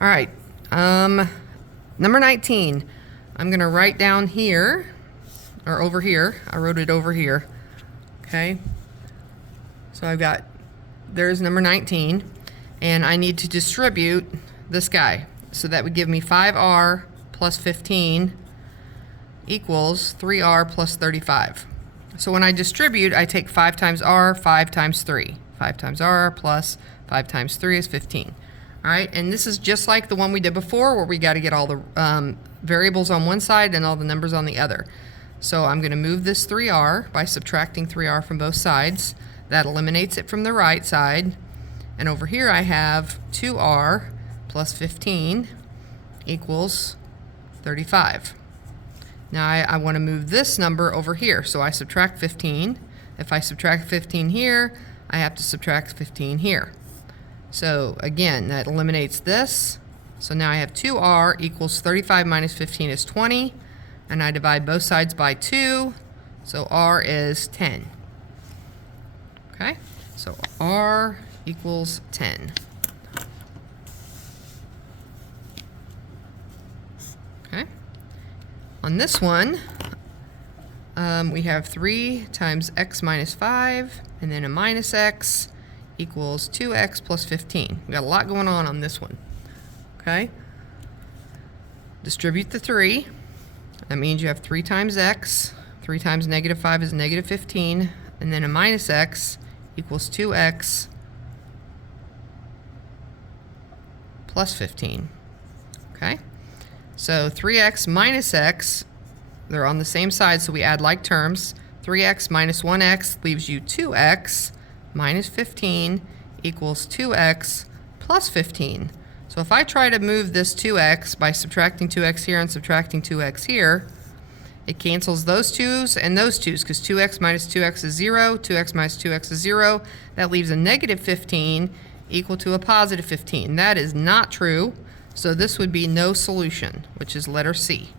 All right, number 19. I'm gonna write down here, or over here. I wrote it over here, okay? So I've got, there's number 19, and I need to distribute this guy. So that would give me 5r plus 15 equals 3r plus 35. So when I distribute, I take 5 times r, 5 times 3. 5 times r plus 5 times 3 is 15. All right, and this is just like the one we did before where we got to get all the variables on one side and all the numbers on the other. So I'm going to move this 3r by subtracting 3r from both sides. That eliminates it from the right side. And over here I have 2r plus 15 equals 35. Now I want to move this number over here, so I subtract 15. If I subtract 15 here, I have to subtract 15 here. So again, that eliminates this. So now I have 2r equals 35 minus 15 is 20, and I divide both sides by 2, so r is 10. Okay, so r equals 10. Okay, on this one, we have 3 times x minus 5, and then a minus x equals 2x plus 15. We got a lot going on this one. Okay, distribute the 3. That means you have 3 times x. 3 times negative 5 is negative 15, and then a minus x equals 2x plus 15. Okay, so 3x minus x, they're on the same side, so we add like terms. 3x minus 1x leaves you 2x minus 15 equals 2x plus 15. So if I try to move this 2x by subtracting 2x here and subtracting 2x here, it cancels those 2's and those 2's, because 2x minus 2x is 0, 2x minus 2x is 0. That leaves a negative 15 equal to a positive 15. That is not true, so this would be no solution, which is letter C,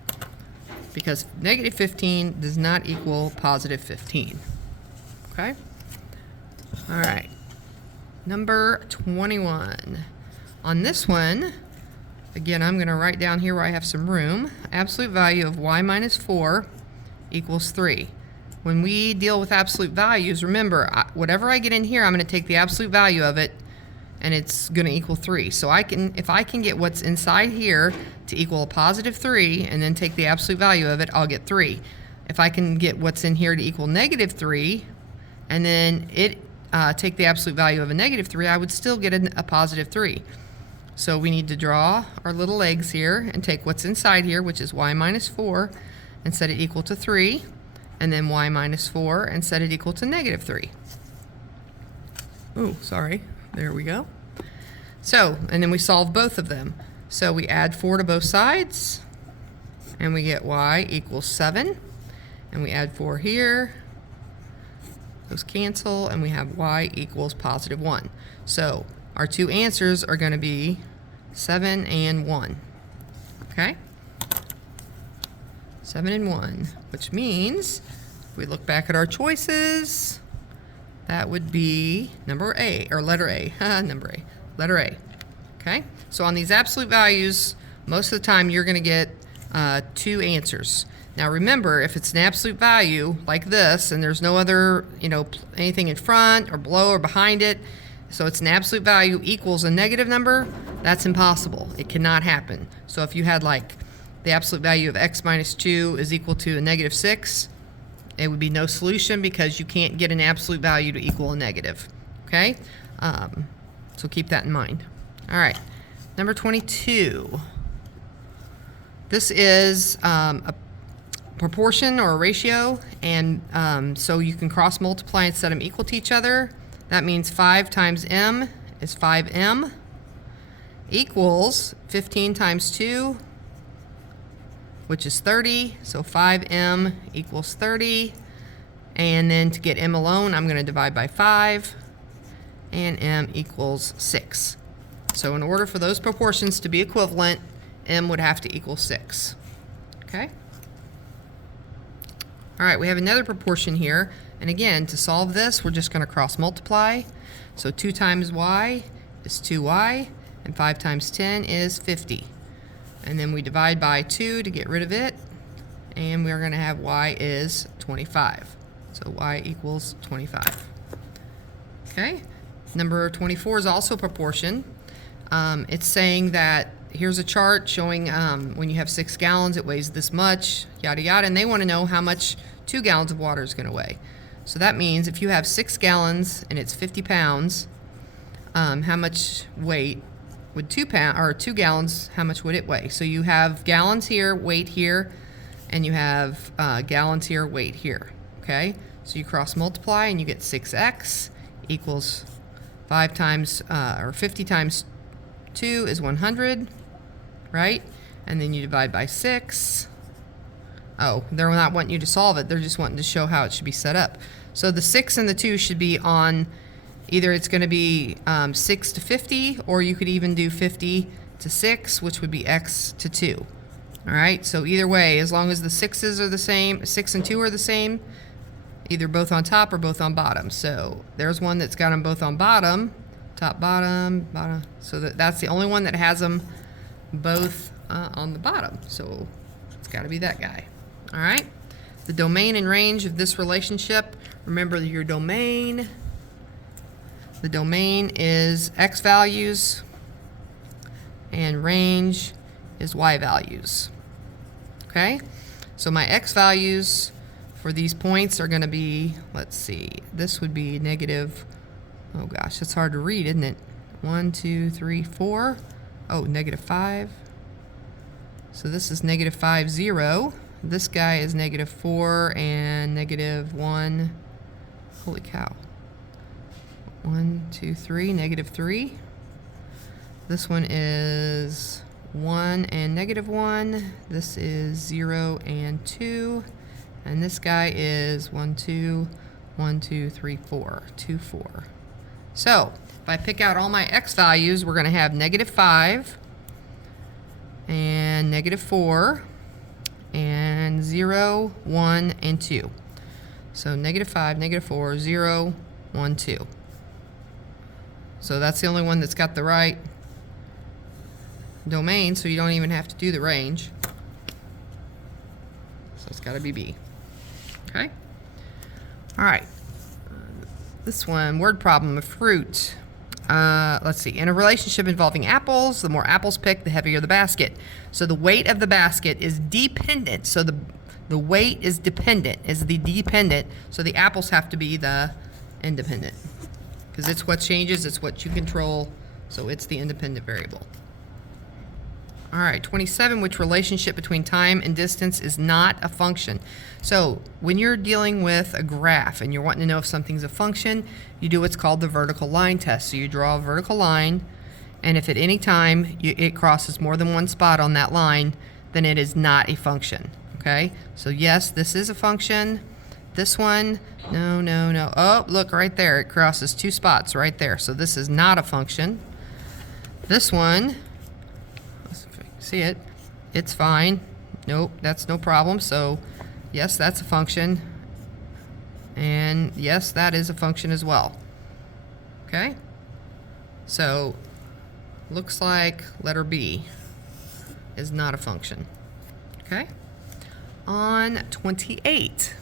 because negative 15 does not equal positive 15. Okay? All right, number 21. On this one, again, I'm going to write down here where I have some room. Absolute value of y minus 4 equals 3. When we deal with absolute values, remember, whatever I get in here, I'm going to take the absolute value of it, and it's going to equal 3. So if I can get what's inside here to equal a positive 3, and then take the absolute value of it, I'll get 3. If I can get what's in here to equal negative 3, and then take the absolute value of a negative 3, I would still get a positive 3. So we need to draw our little legs here and take what's inside here, which is y minus 4, and set it equal to 3, and then y minus 4 and set it equal to negative 3. Oh, sorry. There we go. So, and then we solve both of them. So we add 4 to both sides, and we get y equals 7, and we add 4 here. Those cancel, and we have y equals positive 1. So our two answers are going to be 7 and 1. Okay? 7 and 1, which means if we look back at our choices, that would be number A, or letter A. Letter A. Okay? So on these absolute values, most of the time you're going to get 2 answers. Now remember, if it's an absolute value like this, and there's no other, anything in front or below or behind it, so it's an absolute value equals a negative number, that's impossible. It cannot happen. So if you had like the absolute value of x minus 2 is equal to a negative 6, it would be no solution because you can't get an absolute value to equal a negative. Okay? So keep that in mind. All right. Number 22. This is a proportion or a ratio, and so you can cross multiply and set them equal to each other. That means 5 times m is 5m equals 15 times 2, which is 30. So 5m equals 30. And then to get m alone, I'm going to divide by 5, and m equals 6. So in order for those proportions to be equivalent, m would have to equal 6. Okay? All right, we have another proportion here. And again, to solve this, we're just going to cross multiply. So 2 times y is 2y, and 5 times 10 is 50. And then we divide by 2 to get rid of it, and we're going to have y is 25. So y equals 25. Okay, number 24 is also proportion. It's saying that here's a chart showing when you have 6 gallons, it weighs this much, yada yada, and they want to know how much 2 gallons of water is going to weigh. So that means if you have 6 gallons and it's 50 pounds, how much weight would 2 gallons, how much would it weigh? So you have gallons here, weight here, and you have gallons here, weight here. Okay, so you cross multiply and you get 6x equals 5 times, or 50 times 2 is 100, right? And then you divide by 6. Oh, they're not wanting you to solve it. They're just wanting to show how it should be set up. So the 6 and the 2 should be on, either it's going to be 6 to 50, or you could even do 50 to 6, which would be x to 2. All right, so either way, as long as the 6's are the same, 6 and 2 are the same, either both on top or both on bottom. So there's one that's got them both on bottom, top, bottom, bottom. So that's the only one that has them both on the bottom. So it's got to be that guy. All right. The domain and range of this relationship. Remember your domain. The domain is x values, and range is y values. Okay. So my x values for these points are going to be, let's see, this would be negative, oh gosh, it's hard to read, isn't it? 1, 2, 3, 4. Oh, negative 5. So this is negative 5, 0. This guy is negative 4 and negative 1. Holy cow. 1, 2, 3, negative 3. This one is 1 and negative 1. This is 0 and 2. And this guy is 1, 2, 1, 2, 3, 4, 2, 4. So if I pick out all my x values, we're going to have negative 5 and negative 4 and 0, 1, and 2. So negative 5, negative 4, 0, 1, 2. So that's the only one that's got the right domain, so you don't even have to do the range. So it's got to be B. Okay. All right. This one, word problem of fruit. Let's see. In a relationship involving apples, the more apples picked, the heavier the basket. So the weight of the basket is dependent. So the weight is dependent, is the dependent. So the apples have to be the independent. Because it's what changes, it's what you control. So it's the independent variable. All right, 27, which relationship between time and distance is not a function. So when you're dealing with a graph and you're wanting to know if something's a function, you do what's called the vertical line test. So you draw a vertical line, and if at any time it crosses more than one spot on that line, then it is not a function, okay? So yes, this is a function. This one, no, no, no. Oh, look right there, it crosses 2 spots right there. So this is not a function. This one, see it, it's fine. Nope, that's no problem. So yes, that's a function, and yes, that is a function as well. Okay, so looks like letter B is not a function. Okay, on 28,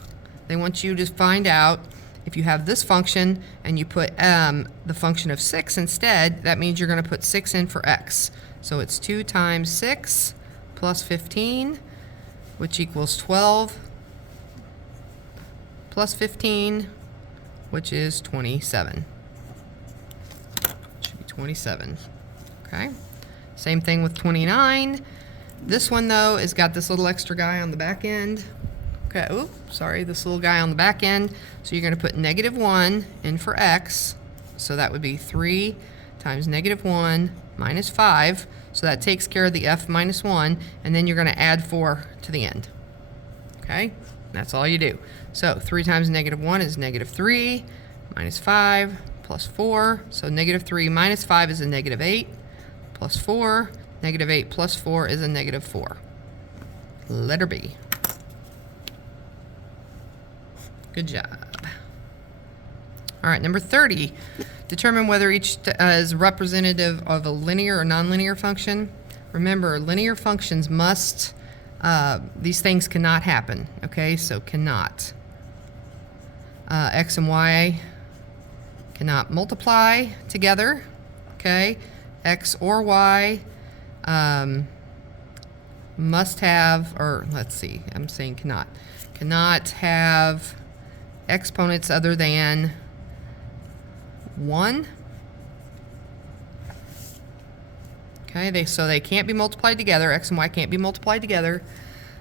they want you to find out if you have this function and you put the function of 6 instead, that means you're going to put 6 in for x. So it's 2 times 6 plus 15, which equals 12, plus 15, which is 27. Should be 27. Okay. Same thing with 29. This one, though, has got this little extra guy on the back end. Okay, oops, sorry, this little guy on the back end. So you're going to put negative 1 in for x. So that would be 3 times negative 1 minus 5. So that takes care of the f minus 1. And then you're going to add 4 to the end. Okay, that's all you do. So 3 times negative 1 is negative 3 minus 5 plus 4. So negative 3 minus 5 is a negative 8 plus 4. Negative 8 plus 4 is a negative 4. Letter B. Good job. All right, number 30. Determine whether each is representative of a linear or nonlinear function. Remember, linear functions must, these things cannot happen, okay? So cannot. X and Y cannot multiply together, okay? X or Y must have, or let's see, I'm saying cannot have exponents other than 1. Okay, so they can't be multiplied together. X and Y can't be multiplied together.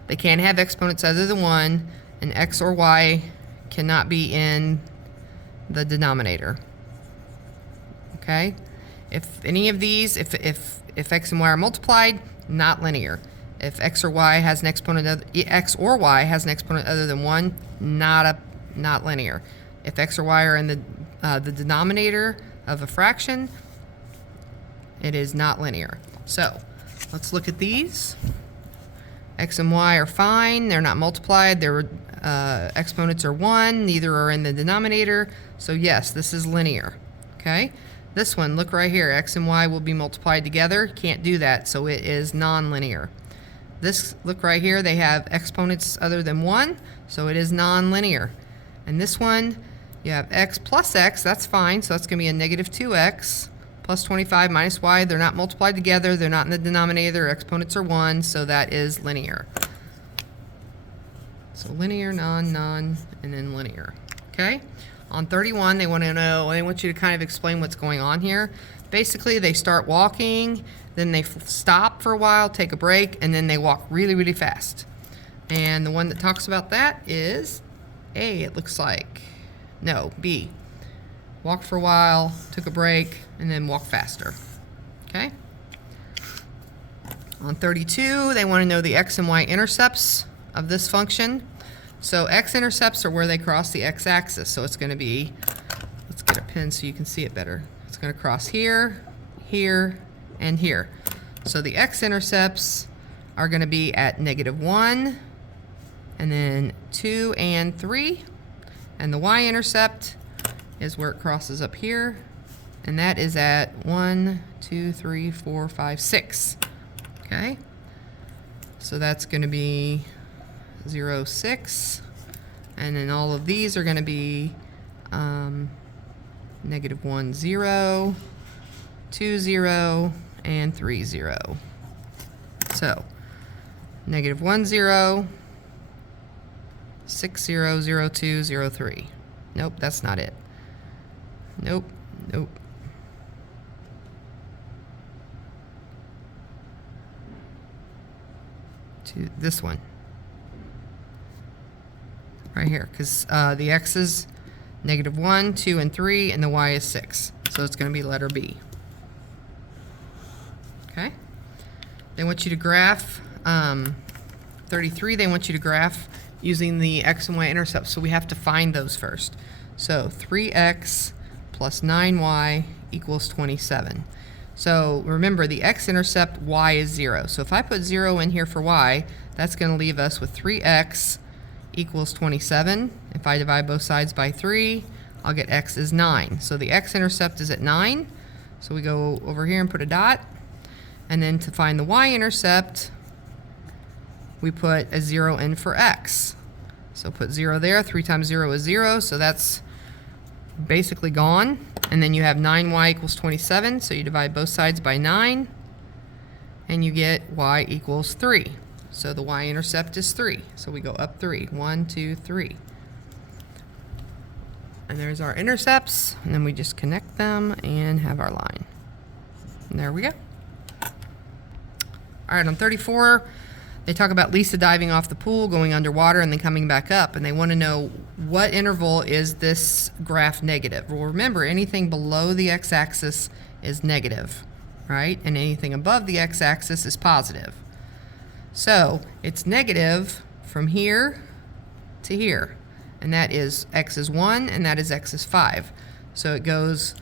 They can't have exponents other than 1, and X or Y cannot be in the denominator. Okay? If any of these, if X and Y are multiplied, not linear. If X or Y has an exponent, X or Y has an exponent other than 1, not linear. If X or Y are in the denominator of a fraction, it is not linear. So let's look at these. X and Y are fine. They're not multiplied. Their exponents are 1. Neither are in the denominator. So yes, this is linear. Okay? This one, look right here. X and Y will be multiplied together. Can't do that, so it is nonlinear. This, look right here. They have exponents other than 1, so it is nonlinear. And this one, you have X plus X. That's fine. So that's going to be a negative 2X. Plus 25 minus y, they're not multiplied together, they're not in the denominator, their exponents are 1, so that is linear. So linear, non, and then linear. Okay? On 31, they want to know, they want you to kind of explain what's going on here. Basically, they start walking, then they stop for a while, take a break, and then they walk really, really fast. And the one that talks about that is A, it looks like. No, B. Walk for a while, took a break, and then walk faster. Okay? On 32, they want to know the x and y intercepts of this function. So x-intercepts are where they cross the x-axis. So it's going to be, let's get a pen so you can see it better. It's going to cross here, here, and here. So the x-intercepts are going to be at -1, and then 2 and 3. And the y-intercept is where it crosses up here, and that is at 1, 2, 3, 4, 5, 6. Okay? So that's going to be 0, 6, and then all of these are going to be -1, 0, 2, 0, and 3, 0. So -1, 0, 6, 0, 0, 2, 0, 3. Nope, that's not it. Nope, nope. To this one. Right here, because the x is -1, 2, and 3, and the y is 6. So it's going to be letter B. Okay? They want you to graph 33. They want you to graph using the x and y intercepts. So we have to find those first. So 3x plus 9y equals 27. So remember, the x-intercept, y is 0. So if I put 0 in here for y, that's going to leave us with 3x equals 27. If I divide both sides by 3, I'll get x is 9. So the x-intercept is at 9. So we go over here and put a dot. And then to find the y-intercept, we put a 0 in for x. So put 0 there. 3 times 0 is 0. So that's basically gone. And then you have 9y equals 27. So you divide both sides by 9. And you get y equals 3. So the y-intercept is 3. So we go up 3. 1, 2, 3. And there's our intercepts. And then we just connect them and have our line. And there we go. All right, on 34, they talk about Lisa diving off the pool, going underwater, and then coming back up. And they want to know, what interval is this graph negative? Well, remember, anything below the x-axis is negative, right? And anything above the x-axis is positive. So it's negative from here to here. And that is x is 1, and that is x is 5. So it goes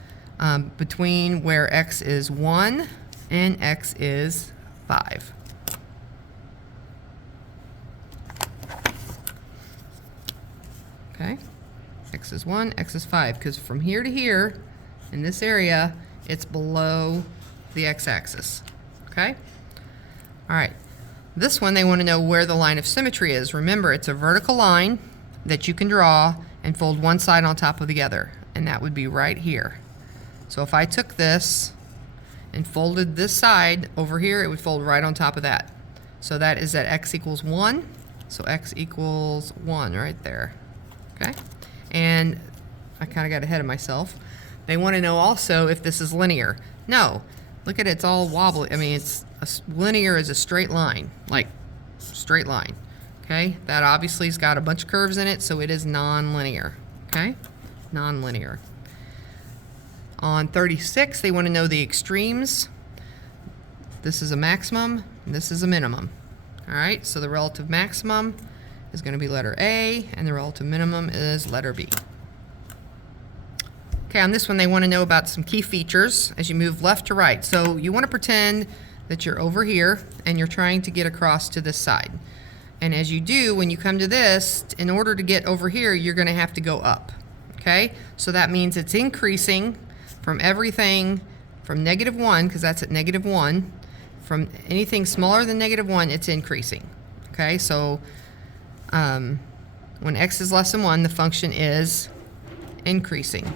between where x is 1 and x is 5. Okay, x is 1, x is 5, because from here to here in this area, it's below the x-axis. Okay? All right. This one, they want to know where the line of symmetry is. Remember, it's a vertical line that you can draw and fold one side on top of the other, and that would be right here. So if I took this and folded this side over here, it would fold right on top of that. So that is at x equals 1. So x equals 1 right there. Okay? And I kind of got ahead of myself. They want to know also if this is linear. No. Look at it, it's all wobbly. I mean, it's linear is a straight line, like straight line. Okay? That obviously has got a bunch of curves in it, so it is non-linear. Okay? Non-linear. On 36, they want to know the extremes. This is a maximum, and this is a minimum. All right, so the relative maximum is going to be letter A, and the relative minimum is letter B. Okay, on this one, they want to know about some key features as you move left to right. So you want to pretend that you're over here, and you're trying to get across to this side. And as you do, when you come to this, in order to get over here, you're going to have to go up. Okay, so that means it's increasing from everything from -1, because that's at -1. From anything smaller than -1, it's increasing. Okay, so when x is less than 1, the function is increasing.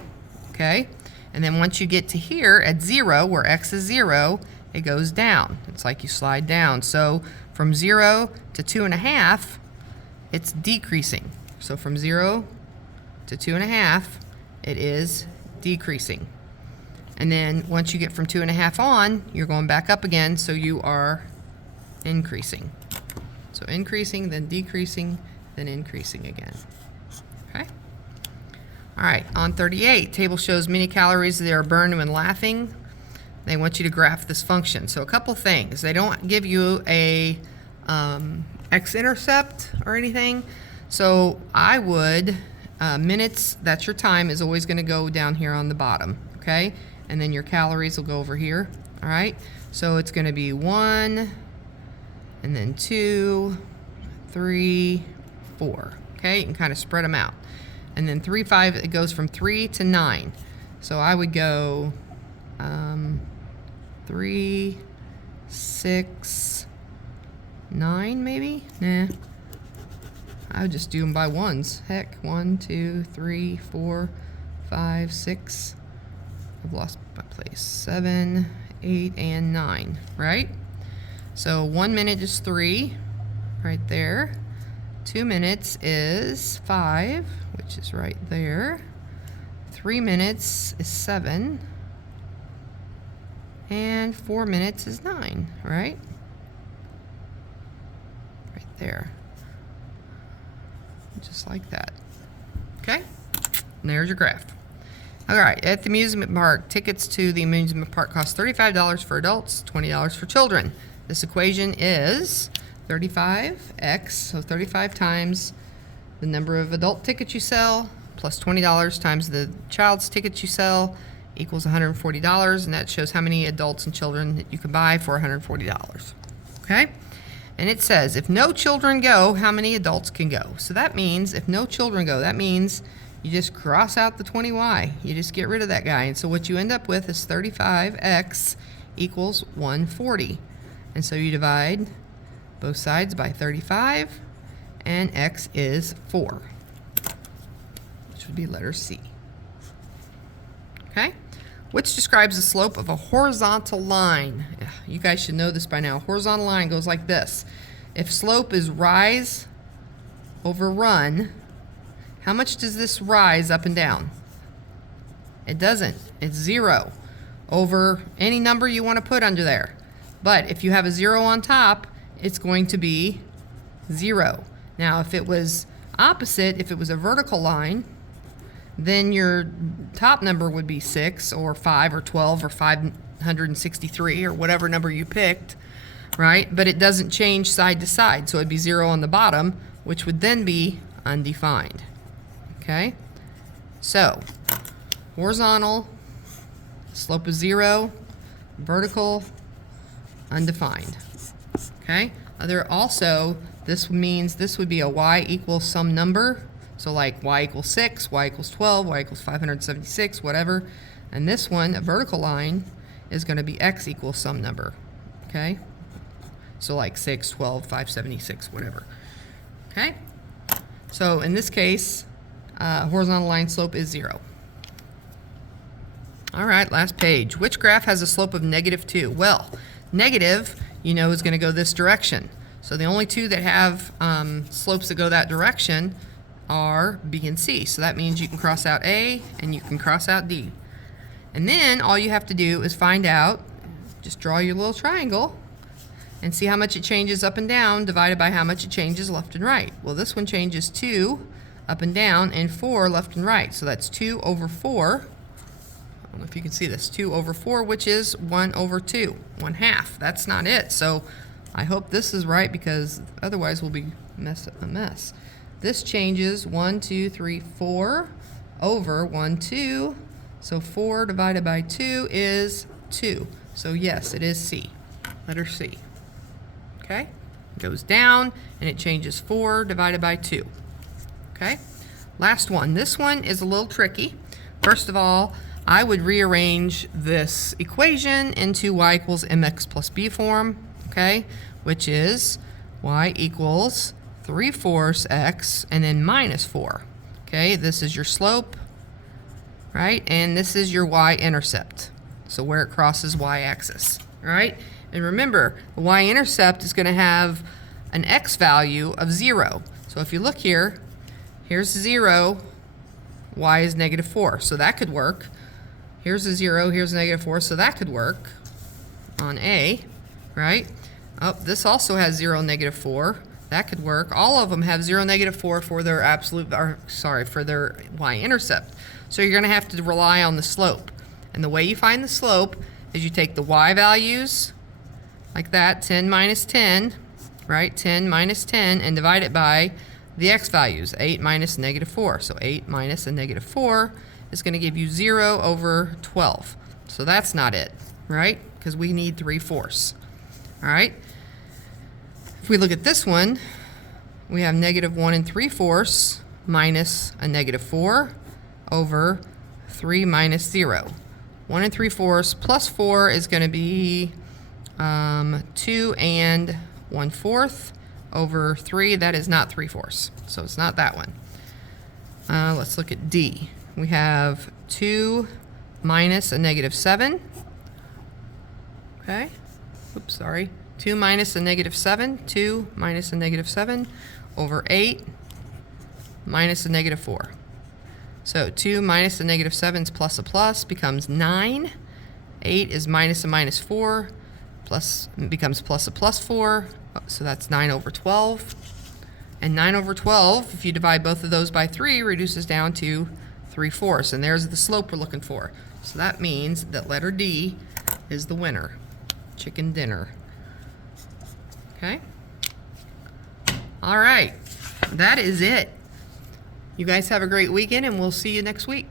Okay, and then once you get to here at 0, where x is 0, it goes down. It's like you slide down. So from 0 to 2.5, it's decreasing. So from 0 to 2.5, it is decreasing. And then once you get from 2.5 on, you're going back up again, so you are increasing. So increasing, then decreasing, then increasing again. Okay? All right, on 38, table shows many calories that are burned when laughing. They want you to graph this function. So a couple things. They don't give you a x-intercept or anything. So I would, minutes, that's your time, is always going to go down here on the bottom. Okay? And then your calories will go over here. All right? So it's going to be 1, and then 2, 3, 4. Okay? You can kind of spread them out. And then 3, 5, it goes from 3 to 9. So I would go 3, 6, 9 maybe? Nah. I would just do them by ones. Heck, 1, 2, 3, 4, 5, 6. I've lost my place. 7, 8, and 9, right? So 1 minute is 3, right there. 2 minutes is 5, which is right there. 3 minutes is 7. And 4 minutes is 9, right? Right there. Just like that. Okay? And there's your graph. All right, at the amusement park, tickets to the amusement park cost $35 for adults, $20 for children. This equation is 35x, so 35 times the number of adult tickets you sell, plus $20 times the child's tickets you sell, equals $140, and that shows how many adults and children that you can buy for $140. Okay? And it says, if no children go, how many adults can go? So that means, if no children go, that means you just cross out the 20y. You just get rid of that guy. And so what you end up with is 35x equals 140. And so you divide both sides by 35, and x is 4, which would be letter C. Okay? Which describes the slope of a horizontal line. You guys should know this by now. A horizontal line goes like this. If slope is rise over run, how much does this rise up and down? It doesn't. It's 0 over any number you want to put under there. But if you have a 0 on top, it's going to be 0. Now, if it was opposite, if it was a vertical line, then your top number would be 6 or 5 or 12 or 563 or whatever number you picked, right? But it doesn't change side to side, so it'd be 0 on the bottom, which would then be undefined. Okay? So, horizontal, slope is 0, vertical, undefined. Okay? There also, this means this would be a y equals some number. So like y equals 6, y equals 12, y equals 576, whatever. And this one, a vertical line, is going to be x equals some number. Okay? So like 6, 12, 576, whatever. Okay? So in this case, horizontal line slope is 0. All right, last page. Which graph has a slope of -2? Well, negative, you know, is going to go this direction. So the only two that have slopes that go that direction are B and C. So that means you can cross out A and you can cross out D. And then all you have to do is find out, just draw your little triangle and see how much it changes up and down divided by how much it changes left and right. Well, this one changes 2 up and down and 4 left and right. So that's 2 over 4. I don't know if you can see this. 2 over 4, which is 1 over 2, 1/2. That's not it. So I hope this is right because otherwise we'll be a mess. This changes 1, 2, 3, 4 over 1, 2. So 4 divided by 2 is 2. So yes, it is C. Letter C. Okay? It goes down and it changes 4 divided by 2. Okay? Last one. This one is a little tricky. First of all, I would rearrange this equation into y equals mx plus b form, okay? Which is y equals 3/4 x and then minus 4. Okay? This is your slope, right? And this is your y-intercept, so where it crosses y-axis, right? And remember, the y-intercept is going to have an x value of 0. So if you look here, here's 0, y is -4, so that could work. Here's a 0, here's a -4, so that could work on A, right? Oh, this also has 0, -4. That could work. All of them have 0, -4 for their for their y-intercept. So you're going to have to rely on the slope. And the way you find the slope is you take the y values, like that, 10 minus 10, right? 10 minus 10, and divide it by the x values, 8 minus -4. So 8 minus a -4 is going to give you 0 over 12. So that's not it, right? Because we need 3/4. All right? If we look at this one, we have -1 3/4 minus a -4 over 3 minus 0. 1 3/4 plus 4 is going to be 2 and 1/4 over 3. That is not 3/4. So it's not that one. Let's look at D. We have 2 minus a -7. Okay. Oops, sorry. 2 minus a -7. 2 minus a -7 over 8 minus a -4. So 2 minus a -7 is plus a plus, becomes 9. 8 is minus a -4, plus becomes plus a +4. So that's 9 over 12. And 9 over 12, if you divide both of those by 3, reduces down to 3/4. And there's the slope we're looking for. So that means that letter D is the winner. Chicken dinner. Okay? All right. That is it. You guys have a great weekend, and we'll see you next week.